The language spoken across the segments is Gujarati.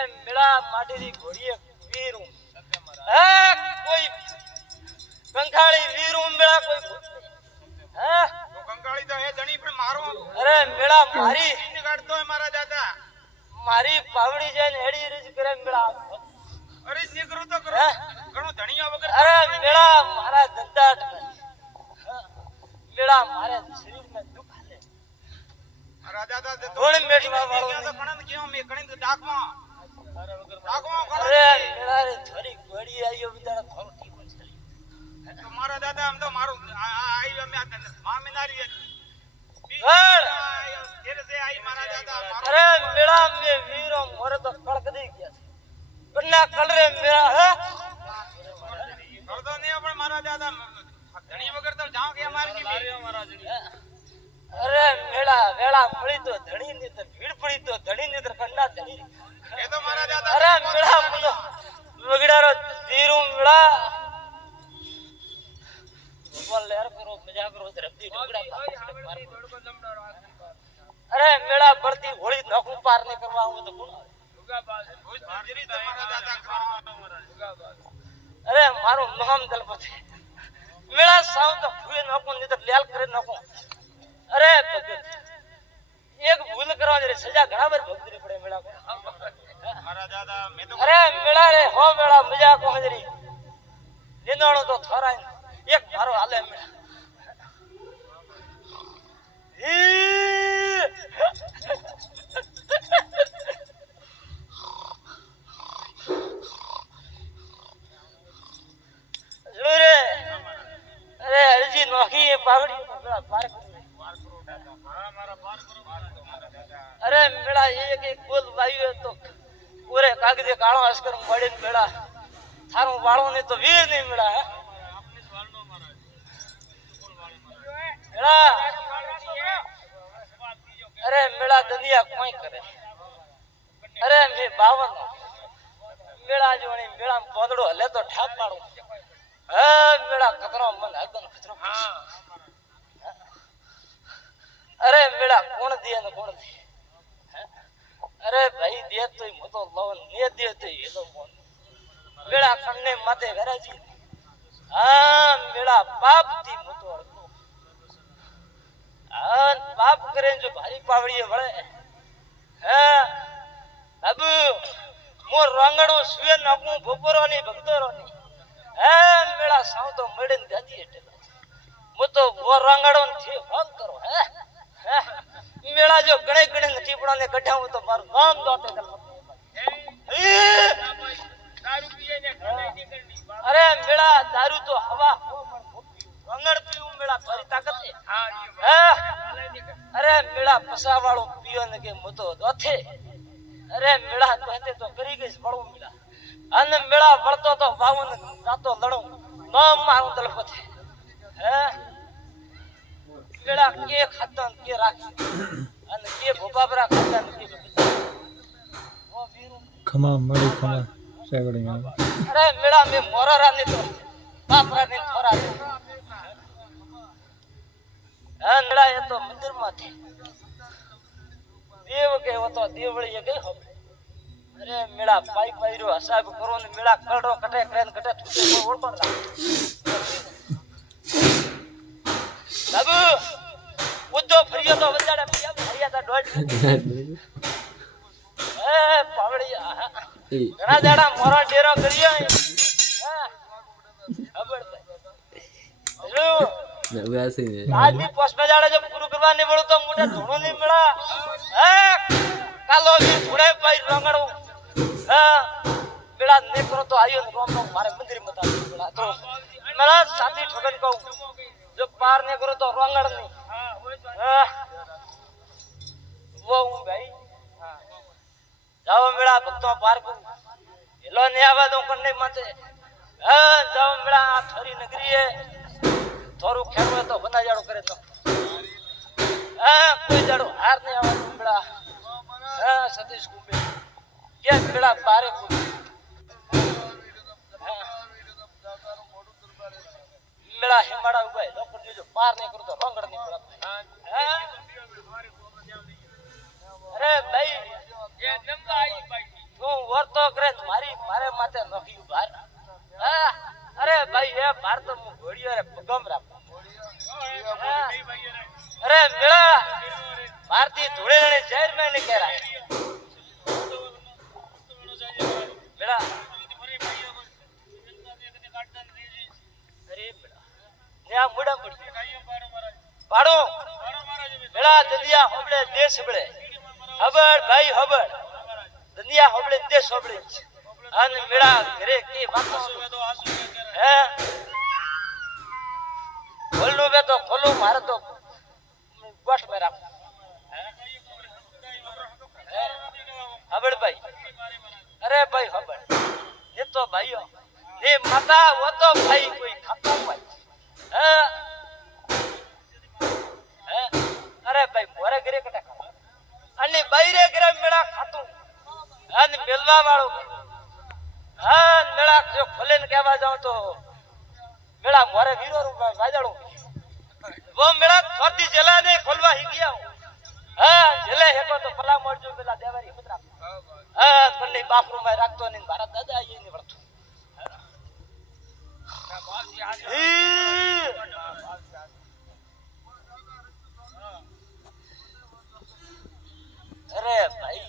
અરે મેળા માટીની ઘોડીએ વીરું હે કોઈ કંકાળી વીરું મેળા કોઈ હે તો કંકાળી તો હે ધણી પણ મારો અરે મેળા મારી ને કાઢતો હે મારા દાદા મારી પાવડી જઈને હેડી રીજ કરે મેળા અરે નીકળું તો કરો ઘણો ધણીયા વગર અરે મેળા મારા ધંધાટ મેળા મારે શરીરમાં દુખ હાલે મારા દાદા તો કોણ મેઠવા વાળો તો કણન કેવો મે કણી તો ડાકમાં અરે મેળા રે થોડી ઘોડી આયો બિચારા થોડું ઠીક છે તો મારા દાદા આમ તો મારું આઈ મે મામી નારી તેરે સે આઈ મારા દાદા અરે મેળા મે વીરો મોરે તો કડક દઈ ગયા છે બન્ના કલરે મેળા હે કરતો નહીં પણ મારા દાદા ધણી વગર તો જાવ કે મારી લારીઓ મારા જડી અરે મેળા વેળા પડી તો ધણી ની તો ભીડ પડી તો ધણી ની તો કંડા ધણી એ તો મારા દાદા અરે મેળા મુજો વગડારો વીરું મેળા બોલ લેર કરો મજા કરો રબદી ઢોકડા અરે મેળા પડતી હોળી નખું પાર ને કરવા આવું તો કોણ અરે મારું નામ દલપતિ મેળા સાવ તો ફૂએ નખું નહીં તો લાલ કરે નખું અરે ભગત એક ભૂલ કરવા દે સજા ઘણા વાર ભોગવી પડે મેળા મારા દાદા મે તો અરે મેળા રે હો મેળા મજા કો હજરી નિંદણો તો થોરાય એક મારો હાલે મેળા અરે હરજી નોખી પાવડી પાર અરે મેળા એક એક બોલ વાયુ તો પૂરે કાગજે કાળો અસ્કર મળીને મેળા થારું વાળો ને તો વીર નહીં મેળા મેળા અરે મેળા દંડિયા કોઈ કરે અરે મે 52 મેળા જોણી મેળા પોદડો હલે તો ઠાપ પાડું હા મેળા કતરો મન હગન કતરો અરે મેળા કોણ દે ને કોણ દે અરે ભાઈ દે તોય મતો લવન ને દે તોય એલો મોન મેળા કન્ને માથે ગરાજી હા મેળા પાપ થી મતો અડકો હા પાપ કરે જો ભારી પાવડીએ વળે હા બાબુ મોર રંગડો સુએ નાકું બપોરો ની ભક્તોરો ની હા મેળા સાવ તો મળે ને ગાદી એટલે મતો મોર રંગડો થી ભાગ કરો હે મેળા જો ગણે ગણે ટીપડા ને કઢાવું તો મારું નામ દોતે કર દારૂ પીએ ને ગણે નીકળની અરે મેળા દારૂ તો હવા રંગડ પીવું મેળા ફરી તાકાત છે હા અરે મેળા પસા વાળો પીયો ને કે મતો દોથે અરે મેળા કહેતે તો કરી ગઈસ વળું મેળા અને મેળા વળતો તો વાવું ને જાતો લડું નામ મારું દલપત હે મેળા કે ખાતા કે રાખી અને કે ભોપાબરા ખાતા ને કે ઓ વીરુ ખમા મળી ખમા સેગડી અરે મેળા મે મોરારા ને તો બાપરા ને થોરા હા મેળા એ તો મંદિર માંથી દેવ કે હતો દેવળી ગઈ હો અરે મેળા પાઈ પાઈરો હિસાબ કરો ને મેળા કરડો કટે કરેન કટે થૂકે ઓળપણ રાખ બાબુ ઉદ્દો ફરિયો તો વજાડે ફરિયા તા દોડ એ પાવડી ઘણા દાડા મોરો ડેરો કર્યો હા ખબર છે વૈસે આજ ની પોસ્ટ જાડે જો પૂરું કરવા નહીં મળો તો મોટા ધોણો નહીં મળા હે કાલો બી થોડે પાઈ રંગડો હા બેડા ને કરો તો આયો ને રોમ રોમ મારે મંદિર માં તાળી બેડા તો મેળા સાથી ઠગન કહું જો પાર ને કરો તો રંગડ નહીં હા વો હું ભાઈ જાઓ મેળા ભક્તો પાર કરું એલો ને આવા દો કન્ને માથે હા જાઓ મેળા આ થોરી નગરીએ થોરું ખેડવે તો બના જાડો કરે તો હા કોઈ જાડો હાર ને આવા દો મેળા હા સતીશ કુંબે કે મેળા પારે મેળા હિમાડા ઉભા લોકો જો પાર ને કરું તો રંગડ ની મેળા અરે ભાઈ એ નંગા આઈ ભાઈ હું હબળે દેશ હબળે હબળ ભાઈ હબળ દુનિયા હબળે દેશ હબળે અને મેળા ઘરે કે વાતો હે ખોલનું બે તો ખોલું મારે તો ગોઠ મે રાખ હબળ ભાઈ અરે ભાઈ હબળ એ તો ભાઈઓ એ માતા વો તો ભાઈ કોઈ ખાતો ભાઈ હે હે અરે ભાઈ મોરે ઘરે કટા ખાવા અને બૈરે ઘરે મેળા ખાતું અને મેલવા વાળો હા મેળા જો ખોલે ને કહેવા જાવ તો મેળા મોરે વીરો રૂપા વાજાડો વો મેળા ફરતી જલા ને ખોલવા હી ગયા હા જલે હેકો તો પલા મોરજો પેલા દેવારી મતરા હા પન્ની બાપરૂ માં રાખતો ને મારા દાદા આઈ ને વળતો અરે ભાઈ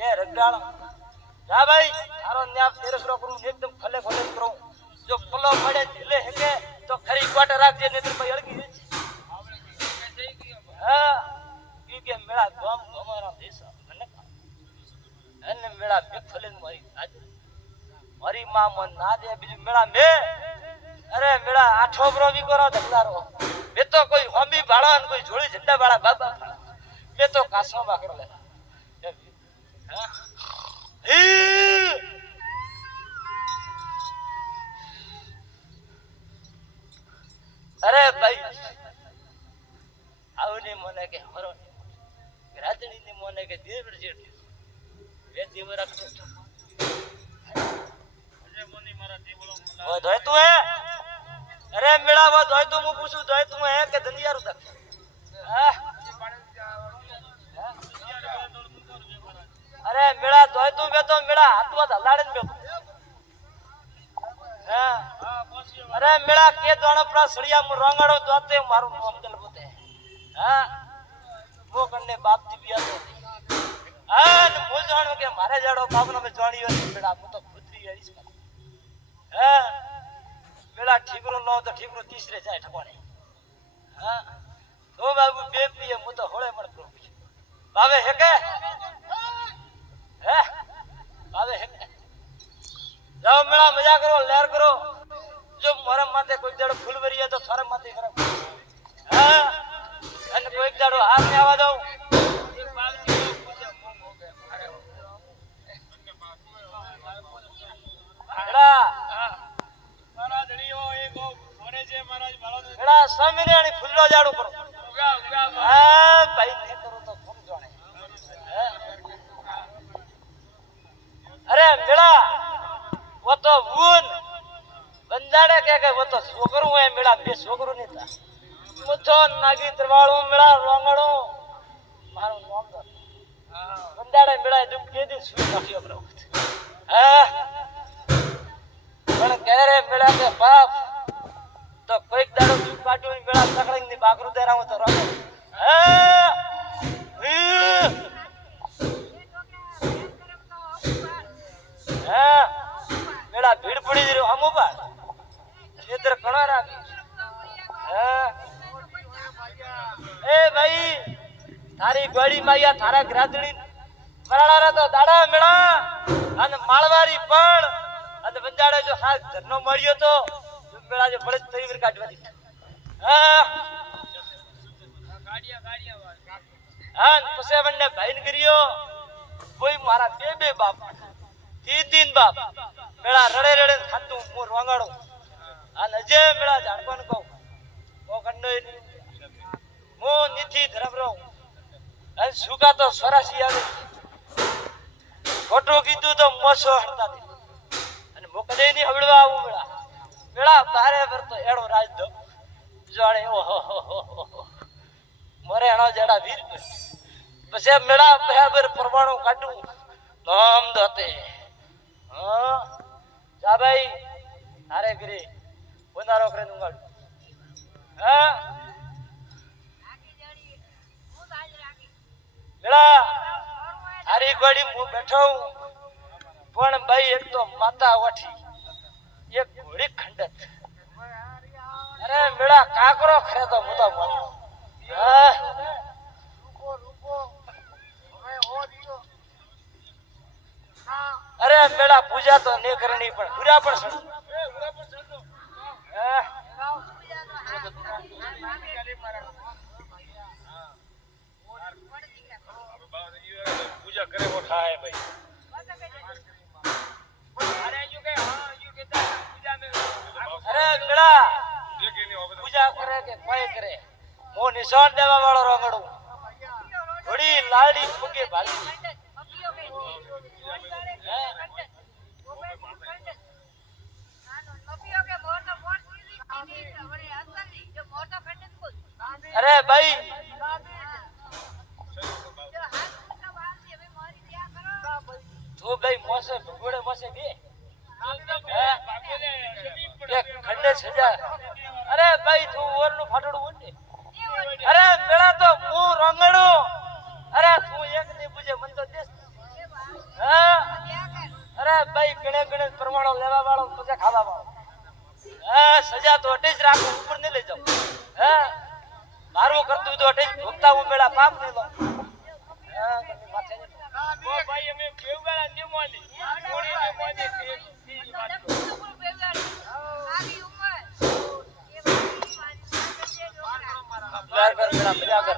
એ રગડાળ જા ભાઈ તારો ન્યાપ તેરસરો કરું એકદમ ખલે ખલે કરું જો પલો પડે ઢીલે હેકે તો ખરી કોટ રાખજે નહીતર ભાઈ અળગી જશે હા કે મેળા ગામ અમારા દેશ મને એને મેળા બે ખલે મારી આજ મારી માં મન ના દે બીજું મેળા મે અરે મેળા આઠો બ્રો બી કરો ધકલારો મે તો કોઈ હોમી ભાળા અને કોઈ જોડી ઝંડા વાળા બાબા મે તો કાસો માં કરો લે હા અરે ભાઈ આવને મને કે હરો રાજણી ની મને કે દેવર જેઠ બે દેવ રાખતો અરે મની મારા દેવળો ઓ ધોય તું હે અરે મેળા વો ધોય તું હું પૂછું ધોય તું હે કે દનિયારું તક હા અરે મેળા ધોય તું બે તો મેળા હાથમાં હલાડે ને બે હા અરે મેળા કે દોણો પ્રા સળિયા મુ રોંગાડો દોતે મારું નામ દલ બોતે હા વો કન્ને બાપ થી બિયા તો હા ને મો જાણો કે મારે જાડો બાપનો મે જાણીયો મેળા મુ તો ખુદરી આઈસ હા મેળા ઠીકરો નો તો ઠીકરો તીસરે જાય ઠકોણે હા તો બાબુ બે પીએ મુ તો હોળે મળ પ્રો બાવે હેકે હે બાવે હેકે જાઓ મેળા મજા કરો લહેર કરો જો મોરમ માથે કોઈ દાડો ફૂલવરીએ તો થોરમ માથે કરો હા અને કોઈ દાડો હાથ ને આવા દઉં મેળા સમીરાણી ફૂલો જાડું કરો હા ભાઈ ને કરો તો કોણ જાણે અરે મેળા વો તો વૂન બંજાડે કે વો તો છોકરું હે મેળા બે છોકરું નહીં તા મુથો નાગી તરવાળો મેળા રોંગણો મારું નામ તો બંજાડે મેળા દુખ કે દી સુઈ નાખ્યો બરો હા પણ કહે રે મેળા કે બાપ તો કોઈક દાડો દુખ કાટ્યું મેળા તકડંગ ની બાકરું દેરાવો તો રોંગો હા હા મેળા ભીડ પડી જ રહ્યો હમો પાડ નેત્ર કણો રાખી હા એ ભાઈ તારી ગોળી માયા તારા ગ્રાદણી મરાળા તો દાડા મેળા અને માળવારી પણ અને બંજાડે જો હાથ ધરનો મળ્યો તો મેળા જે પડે તરીવર કાઢવા દીધા હા હા પછી બંને ભાઈન કર્યો કોઈ મારા બે બે બાપ તીન બાપ મેળા રડે રડે ખાતું હું રોંગાડો અને અજે મેળા ઝાડકોને કહું ઓ કંડો હું નીથી ધરમરો અને સુકા તો સરાસી આવે ખોટું કીધું તો મોસો હડતા દે અને મોકલે ની હવડવા આવું મેળા મેળા તારે પર તો એડો રાજ દો જાણે ઓહો મોરે એનો જડા વીર પછી મેળા બરાબર પરવાણો કાઢું નામ દતે હા જા ભાઈ તારે ગરી બોનારો કરે નુંગાડું હા મેળા તારી ગોડી હું બેઠો પણ ભાઈ એક તો માતા વઠી એક ઘોડી ખંડત અરે મેળા કાકરો ખરે તો મોટા મોટો હા મેળા પૂજા તો ને કરણી પણ પૂરા પણ સણ પૂજા કરે વો થાય ભાઈ અરે યુ કે હા યુ કે પૂજા મે અરે મેળા જે કે ની પૂજા કરે કે કોઈ કરે મો નિશાન દેવા વાળો રંગડું થોડી લાડી ફૂકે ભાગી અરે ભાઈ તું ભાઈ મોસે ભગોડે મોસે બે એક ખંડે સજા અરે ભાઈ તું ઓરનું ફાટડું ઉંડે અરે મેળા તો હું રંગડું અરે તું એક ની પૂજે મન તો દેસ હા અરે ભાઈ ગણે ગણે પ્રમાણો લેવા વાળો પછી ખાવા વાળો હા સજા તો અટે જ રાખો ઉપર ને લઈ જાવ હા મારું કરતું તો અટે જ ભોગતા હું મેળા પાપ નહીં લો હા તમે માથે ઓ ભાઈ અમે બેવગાળા નિમોની કોણી નિમોની પ્યાર કર મેળા મજા કર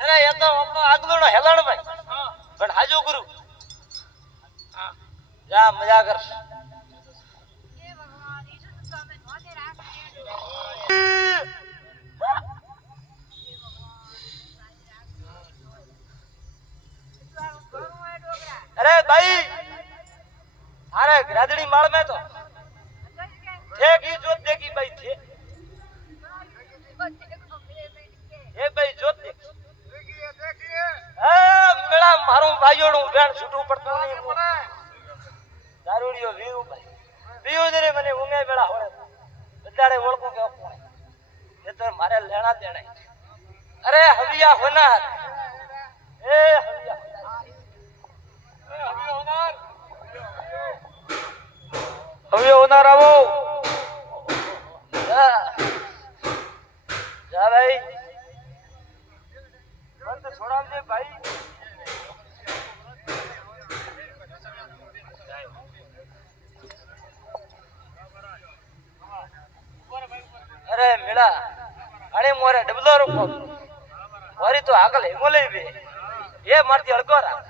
અરે એ તો આગળનો હેલાણ ભાઈ પણ હાજો ગુરુ જા મજા કર अरे भाई अरे ग्रादड़ी माल में तो थे की जोत देखी भाई थे ये भाई जोत देख मेरा मारू भाईयोड़ू बेन छूटू पड़तो नहीं दारूड़ियो वीरू भाई वीरू जरे मने ऊंगे बेड़ा होए बदाड़े ओळखो के कोण ये तो मारे लेना देना अरे हविया होनार ए हविया હવે હોનાર આવો જા ભાઈ બંધ છોડાવજે ભાઈ અરે મેળા અરે મોરે ડબલો રૂપો મારી તો આગળ હેમો લઈ બે એ મારતી અડકો રાખ